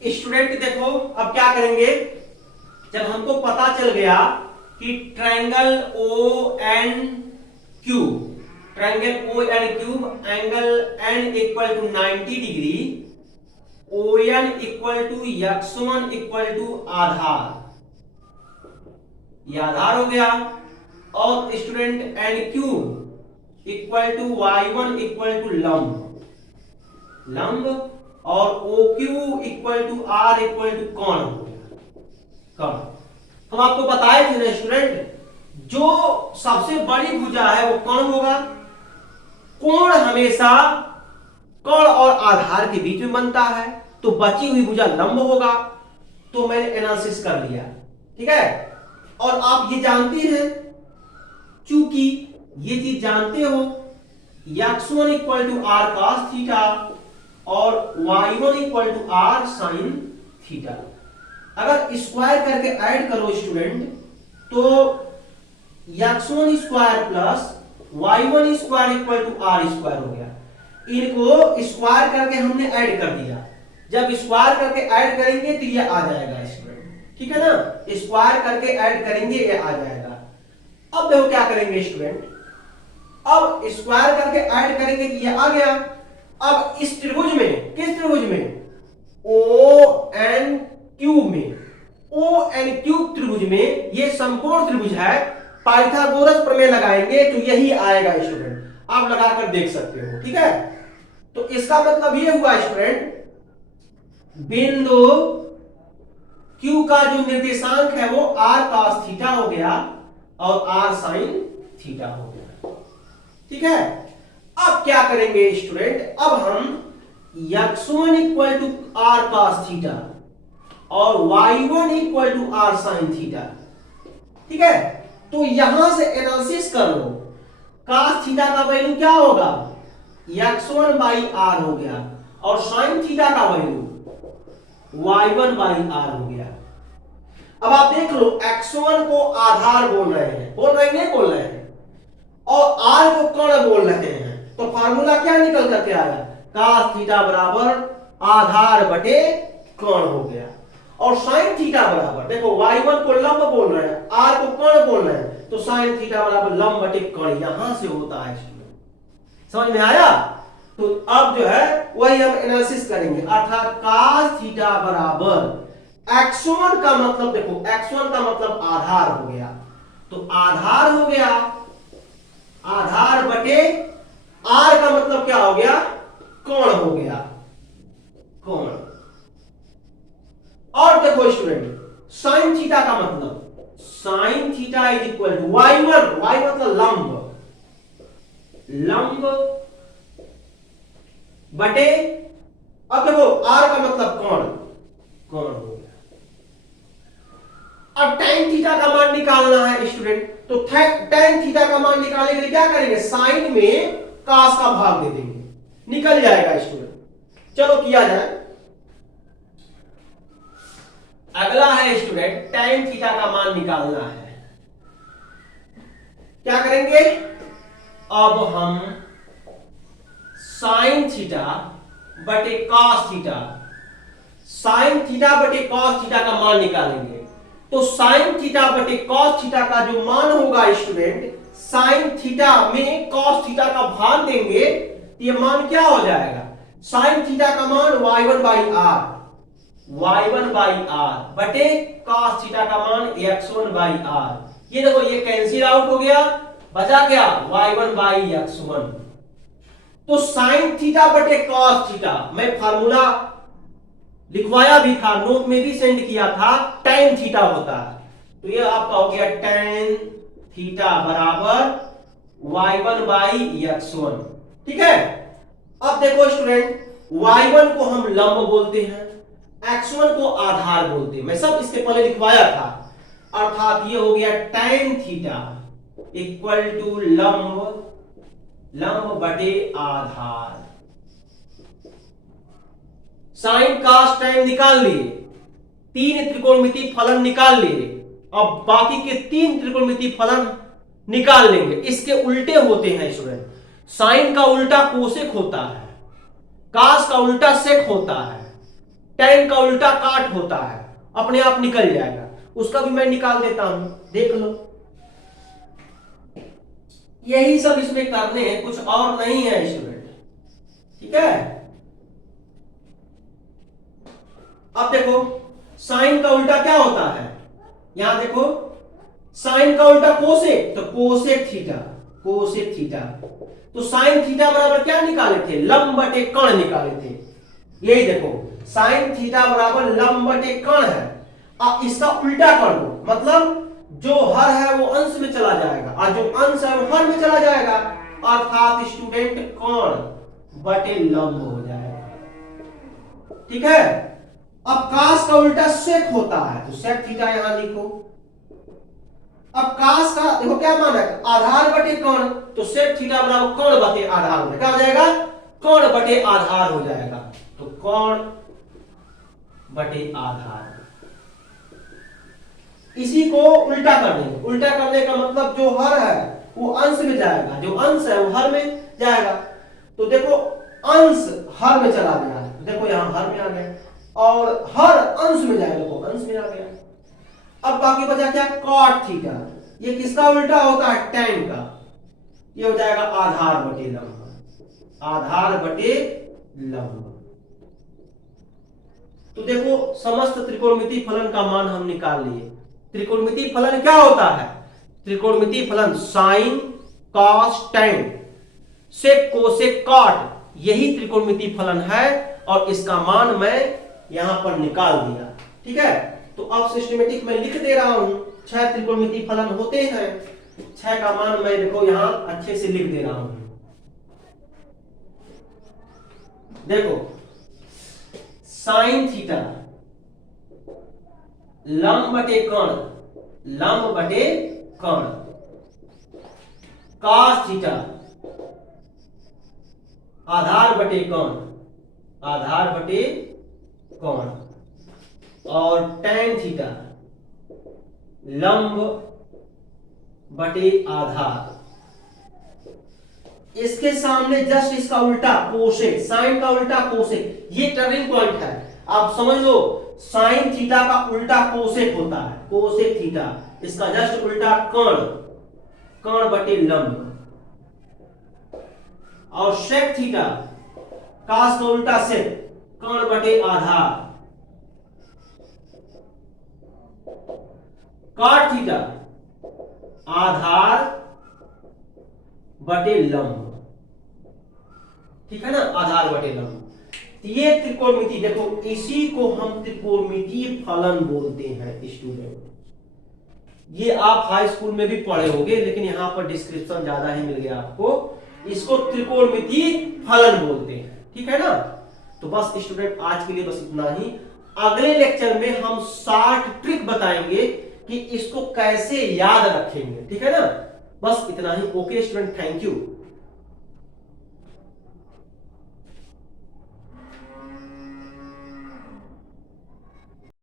Student देखो अब क्या करेंगे, जब हमको पता चल गया कि triangle O N cube, triangle O N cube angle N equal to 90 degree, O N equal to x1 equal to आधार, ये आधार हो गया, और student N cube equal to y1 equal to लंब, लंब, और O Q equal to R equal to कौन हो गया, कौन। हम आपको बताए थे ना स्टूडेंट, जो सबसे बड़ी भुजा है वो कौन होगा, कोण हमेशा कण और आधार के बीच में बनता है, तो बची हुई भुजा लंब होगा, तो मैंने एनालिसिस कर लिया, ठीक है। और आप ये जानते हैं, चूंकि ये चीज जानते हो, x1 equal to r cos theta और y1 equal to r sine theta, अगर स्क्वायर करके ऐड करो स्टूडेंट, तो x1 square plus y1 square equal to r square हो गया। इनको स्क्वायर करके हमने ऐड कर दिया, जब स्क्वायर करके ऐड करेंगे तो ये आ जाएगा स्टूडेंट, ठीक है ना, स्क्वायर करके ऐड करेंगे ये आ जाएगा। अब देखो क्या करेंगे स्टूडेंट, अब स्क्वायर करके ऐड करेंगे तो ये आ गया। अब इस त्रिभुज में, किस त्रिभुज में, ओ एन क्यूब में, ओ एन क्यूब त्रिभुज में, ये समकोण त्रिभुज है, पाइथागोरस प्रमेय लगाएंगे तो यही आएगा स्टूडेंट, आप लगाकर देख सकते हो, ठीक है। तो इसका मतलब ये हुआ स्टूडेंट, बिंदु Q का जो निर्देशांक है वो r cos थीटा हो गया और r sin थीटा हो गया, ठीक है। अब क्या करेंगे स्टूडेंट, अब हम x1 equal to r cos theta और y1 equal to r sin theta, ठीक है, तो यहां से एनालिसिस कर लो, cos थीटा का वैल्यू क्या होगा, x1 बाई r हो गया, और sin थीटा का वैल्यू y1 बाई r हो गया। अब आप देख लो, x1 को आधार बोल रहे हैं, बोल रहे हैं नहीं बोल रहे हैं, और r को कण बोल रहे हैं, तो फार्मूला क्या निकल करके आया, cos थीटा बराबर आधार बटे कण हो गया, और sin थीटा बराबर, देखो y1 को लंब बोल रहे हैं, r को कण बोल रहे हैं, तो sin थीटा बराबर लंब बटे कण, यहां से होता है, समझ में आया। तो अब जो है वही हम एनालिसिस करेंगे, अर्थात cos थीटा बराबर x1 का मतलब, देखो x1 का मतलब आधार हो गया, तो आधार हो गया, आधार बटे r का मतलब क्या हो गया, कोण हो गया, कोण। और देखो स्टूडेंट, sin थीटा का मतलब, sin theta is equal to y1, y मतलब लंब, लंब बटे, अब देखो r का मतलब कोण, कोण हो गया। अब tan थीटा का मान निकालना है स्टूडेंट, तो tan थीटा का मान निकालने के लिए क्या करेंगे, साइन में cos का भाग दे देंगे, निकल जाएगा स्टूडेंट। चलो किया जाए, अगला है स्टूडेंट, tan थीटा का मान निकालना है, क्या करेंगे, अब हम साइन थीटा बटे कॉस थीटा, साइन थीटा बटे कॉस थीटा का मान निकालेंगे, तो साइन थीटा बटे कॉस थीटा का जो मान होगा स्टूडेंट, साइन थीटा में कॉस थीटा का भाग देंगे, ये मान क्या हो जाएगा, साइन थीटा का मान y1 by R, y1 by R बटे कॉस थीटा का मान x1 बाई आर, ये देखो ये कैंसिल आउट हो गया, बचा क्या, y1 बाई x1। तो साइन थीटा बटे कॉस थीटा, मैं फार्मूला लिखवाया भी था, नोट में भी सेंड किया था, tan थीटा होता है, तो ये आपका हो गया tan थीटा बराबर y1 बाई x1, ठीक है। अब देखो स्टूडेंट, y1 को हम लंब बोलते हैं, x1 को आधार बोलते हैं, मैं सब इसके पहले लिखवाया था, अर्थात ये हो गया tan थीटा इक्वल टू लंब, लंब बटे आधार, साइन कॉस tan निकाल लिए, तीन त्रिकोणमितीय फलन निकाल लिए, अब बाकी के तीन त्रिकोणमितीय फलन निकाल लेंगे, इसके उल्टे होते हैं स्टूडेंट, साइन का उल्टा कोसेक होता है, कॉस का उल्टा सेक होता है, tan का उल्टा काट होता है, अपने आप निकल जाएगा, उसका भी मैं निकाल देता हूं, देख लो। यही सब इसमें करने हैं, कुछ और नहीं है स्टूडेंट, ठीक है। अब देखो साइन का उल्टा क्या होता है, यहां देखो साइन का उल्टा कोसेक, तो कोसेक थीटा, कोसेक थीटा। तो साइन थीटा बराबर क्या निकाले थे, लंब बटे कर्ण निकाले थे। यही देखो साइन थीटा बराबर लंब बटे कर्ण है। अब इसका उल्टा कर दो, मतलब जो हर है वो अंश में चला जाएगा और जो अंश है वो हर में चला जाएगा, अर्थात स्टूडेंट कर्ण बटे लंब हो जाएगा, ठीक है। अब कास का उल्टा सेक होता है, तो सेक थीटा यहां लिखो। अब कास का देखो क्या माना है, आधार बटे कर्ण, तो सेक थीटा बराबर कर्ण बटे आधार हो, क्या हो जाएगा, कर्ण बटे आधार हो जाएगा। तो कर्ण बटे आधार, इसी को उल्टा कर देंगे। उल्टा करने का मतलब जो हर है वो अंश में जाएगा, जो अंश है वो हर में जाएगा। तो देखो अंश हर में चला गया, देखो यहां हर में आ गया, और हर अंश में जाएगा, देखो अंश में आ गया। अब बाकी बचा क्या, कॉट थीटा, ये किसका उल्टा होता है, tan का, ये हो जाएगा आधार बटे लंब, आधार बटे लंब। तो देखो समस्त त्रिकोणमितीय फलन का मान हम निकाल लिए। त्रिकोणमितीय फलन क्या होता है, त्रिकोणमितीय फलन sine cos tan sec cosec cot, यही त्रिकोणमितीय फलन है और इसका मान मैं यहां पर निकाल दिया, ठीक है। तो अब सिस्टमेटिक में लिख दे रहा हूं, 6 त्रिकोणमितीय फलन होते हैं, 6 का मान मैं देखो यहां अच्छे से लिख दे रहा हूं। देखो साइन थीटा लंब बटे कर्ण, लंब बटे कर्ण, कॉस थीटा आधार बटे कर्ण, आधार बटे कर्ण, और tan थीटा लंब बटे आधार। इसके सामने जस्ट इसका उल्टा कोसेक, साइन का उल्टा कोसेक, ये टर्निंग पॉइंट है, आप समझ लो। साइन थीटा का उल्टा कोसेक होता है, कोसेक थीटा, इसका जस्ट उल्टा कर्ण, कर्ण बटे लंब, और सेक थीटा कास का उल्टा सेक, कर्ण बटे आधार, कॉट थीटा आधार बटे लंब, ठीक है ना, आधार बटे लंब। ये त्रिकोणमिति, देखो इसी को हम त्रिकोणमितीय फलन बोलते हैं स्टूडेंट। ये आप हाई स्कूल में भी पढ़े होंगे, लेकिन यहां पर डिस्क्रिप्शन ज्यादा ही मिल गया आपको। इसको त्रिकोणमितीय फलन बोलते हैं, ठीक है ना। तो बस स्टूडेंट आज के लिए बस इतना ही। अगले लेक्चर में हम 60 ट्रिक बताएंगे कि इसको कैसे याद रखेंगे, ठीक है ना। बस इतना ही। Okay student, thank you.